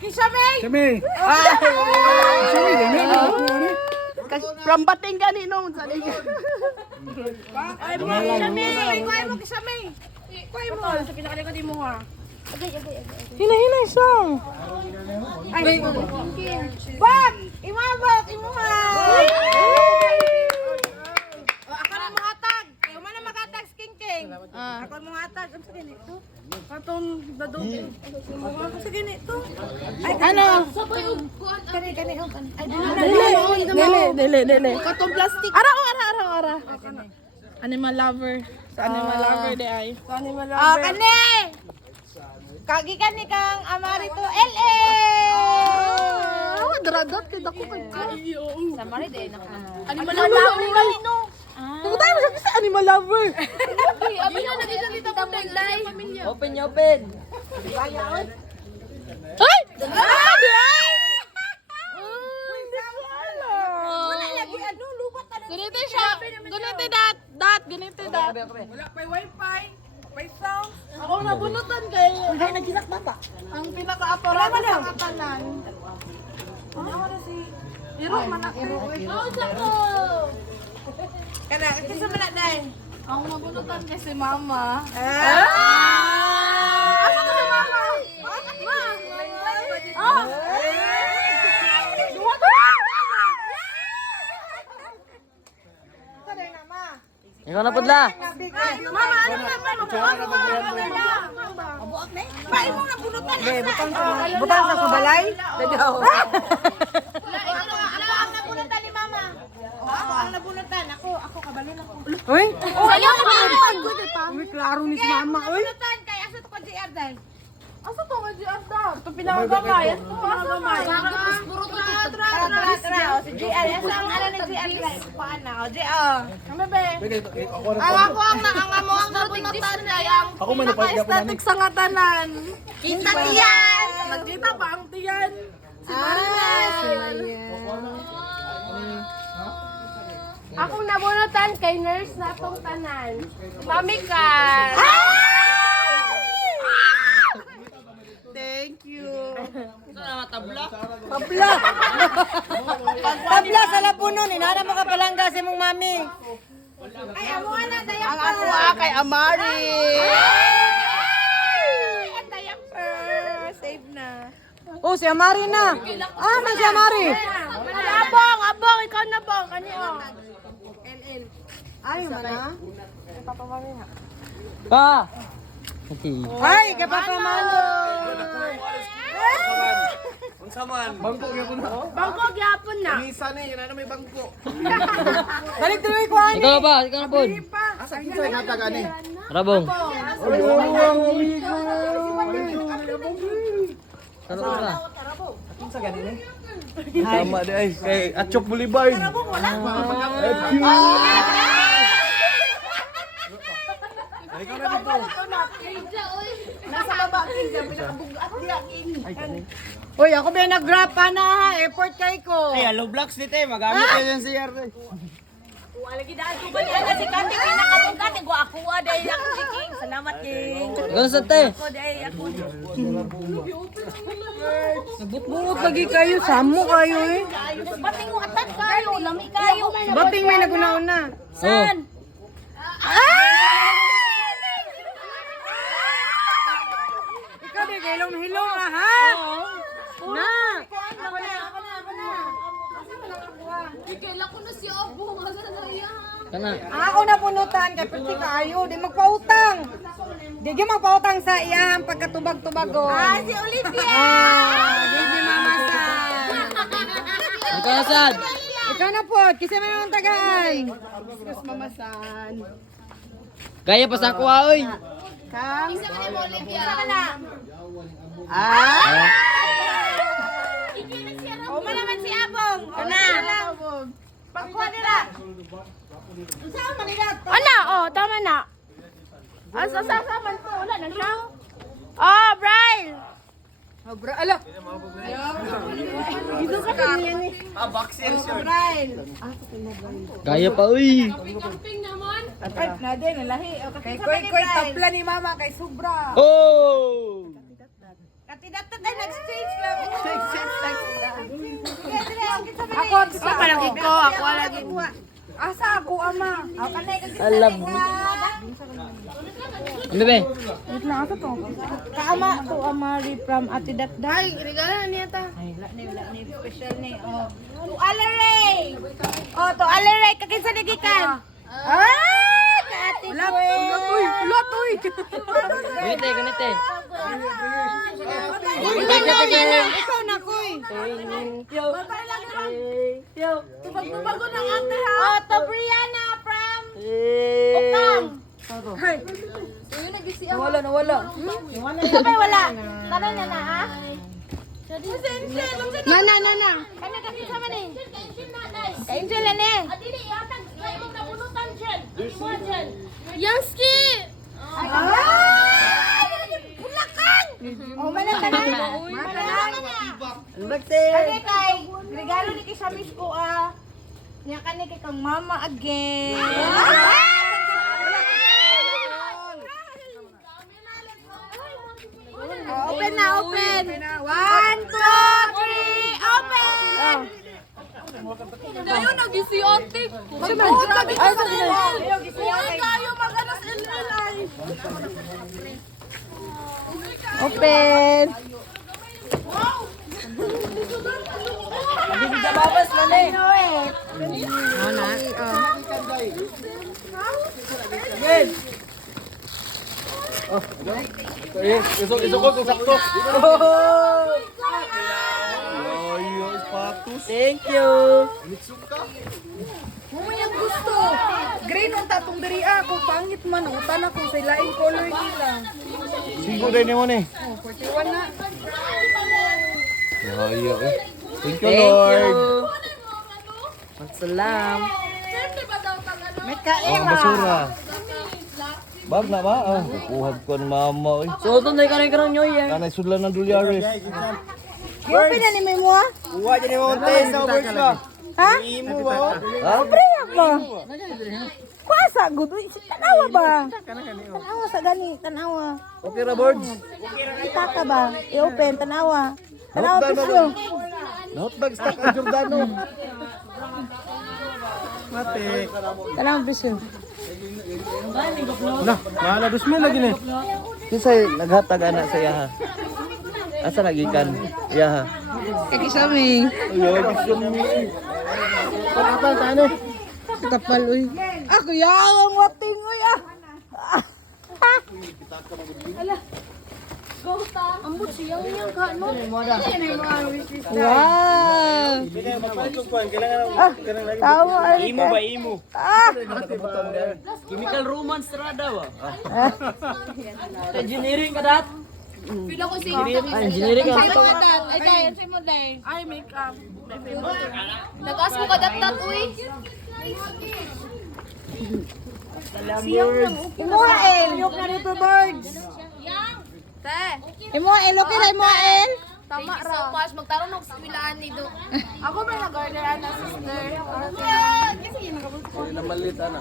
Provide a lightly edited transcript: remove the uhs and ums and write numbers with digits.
Kisamay! Samay. Samay din eh. From Bating ganinong sa liga. Ay mo, kisamay! Kuhay mo, kisamay! Kuhay mo! Sa pinakalikod mo ha. Hina song. Bak! Imabot! Imuha! Ako na mga tag! Kayo man na makatag, King. Ako na mga tag. Ano sa ganito? Katong dadong. Ano sa ganito? Ano? Kani. Dili. Katong plastic. Ara. Animal lover. Sa animal lover di ay. Oh, kani! Kagi kani kang Amarito LA! Dradot kay dako kay. Sa Marit eh. Animal lover kanino? Kung tayo mo sa animal lover. Abi na nagisa dito mo dai. Open. Ay! Wala lagi ano lubat ano. Ganito siya. Ganito dat. Wala pa wifi. Pa sound. Ako nabunutan kay Ay naginak bata. ang pinaka-aparato sa katanan. Iro man ako. Kana kasi man dai. Ang nabunutan kay si mama. Asa ka mama? Ikaw na pudla. Mama, ano naman? Ba imong nabunutan. Butang sa subalay. Ako ang nabunutan ni mama. Ako ang nabunutan. Ako kabalin ako. Uy, Ayaw ko nabunutan. uy, klaro ni si mama, uy. Nabunutan kay asa to ko GR dai. Asa to nga di anda? Ito pinakagamay. Ito pinakagamay. Tra. O si GR. Asa ang ala ni GR dai? Paan na? O GR. Kami be. Ang ako ang naangamo ang nabunutan ay ang Ako man napagya ko pinaka-aesthetic sa ngatanan. Kita tiyan. Nagkita pa ang tiyan. Si Marinel. Akong nabunutan kay nurse na tong tanan. Mami ka. Thank you. Tabla sa lapuno, inana mo ka palangga sa imong mami. Ay, amo na daya. Ang ako kay Amari. Ang diaper. Save na. Oh, si Amari na. Man si Amari. Abong, ikaw na bong. Kanino? Ay, mana? Pa. Ay, kay Papa Mano. Bangko gyud ko na. Bangko gyapon na. Isa ni, yun na may bangko. Balik tuloy ko ani. Ikaw na po. Asa kinsa natag ani? Rabong. Ano ba? Kinsa gani ni? Tama di ay kay Atchok Bulibay. Ikaw na dito. Nasa baba king pinakabugat diya king. Uy, ako ba nag-grab pa na ha? Airport kay ko. Ay, hello vlogs dito eh. Magamit kayo yung CR. Wala gid ako ba diya si Kati pinakabugat ko ako dai ako si king. Salamat king. Ikaw na sa te. Ako dai ako. Nagbut-buot lagi kayo, samo kayo eh. Bating mo atat kayo, lami kayo. Bating may naguna-una. Saan? Ikaw di hilong-hilong ha? Na. Kana. Ako na punutan kay perti kaayo, di magpautang. Di gyud magpautang sa iyang pagkatubag-tubago. Si Olivia. Di mama sa. Ikaw na sad. Ikaw na po, kasi may mga tagaan. Excuse mama san. Gaya pa sa kuha oy. Kang Olivia. Sana. O naman si Abong. O na. Pagkuha nila. Saan manilat? Ana, tama na. Asa man to, wala na siya. Brian. Ala, Boxer siya. Gaya pa oy. Na din, lahi. kay koy tapla ni mama kay sobra. Oh! Katidat ay nag-exchange lang. Ako palagi ko, ako lagi. Asa ako ama. Ako kanay Alam. Bebe. Wait lang ako to. Kaama to amari from Ate Datda. Ay, regalo niya ta. Ay, wala ni special ni. Oh. To Alaray. Oh, to Alaray kakinsa ni gikan. Ah, ka Ate Joy. Ulat uy. Ganite, ganite. Ikaw na koy. Tubag-tubago ng ate ha. Oh, to Brianna from Ukang. Nawala. Sabay wala. Tanay na na ha. Nana. Ano kasi sama ni? Ka-angel na ni. Yaski! Bulakan! Oh, malaka na. Kani kay regalo ni kay sa miss ko ah. Nya kani kay kang mama again. Open na, open. 1, 2, 3, open. Dayo nag-isiotik. Ay, sabi na. Kayo maganas in real life. Open. Babas na na eh. Isukot, sakto. Ay, patus. Thank you. Yung gusto. Green ang tatong diri ako. Pangit man. Utan ako sa laing color nila. Sigo din ni mo ni. 41 na. Ay, eh. Thank you, Thank Lord. you. Magsalam. May Oh, kain basura. Bag na ba? Ah, kukuhag ko ni mama. Oy. So, ito na karang nyo yan. Kanay sudlan ng Dulyares. Open na ni may mo? Uwa dyan yung montes sa birds ba? Ha? Imo ba? Ha? Pre ako. Kuasa gud. Uy, tanawa ba? Tanawa sa gani. Tanawa. Okay ra, birds. Kita ka ba? I-open. Tanawa. Tanawa Hotdog presyo. Hotdog stock ang Giordano. Mate. Tanawa presyo. Na, mahala 2,000 lagi ni. Kisay naghatag ana sa yaha. Asa nagikan? Yaha. Kakisami. Ayo, gusto mo. Kapal sa ano? Tapal uy. Ako yawang wating uy ah. Ambot siyang niyang ka, no? Wow. Tawa ay. Imo ba imo? Ah. Chemical romance rada ba? Engineering ka dat? Pila ko si Engineering ka. Ay, kaya sa mo day. Ay, makeup. Nag-ask mo ka dat uy. Imuhael. Yung na dito birds. Te, Imuhael. Okay na imuhael. thank you so much. Magtarong ng skwilaan ni Do. Ako ba nag-order na sister? Namalit ana.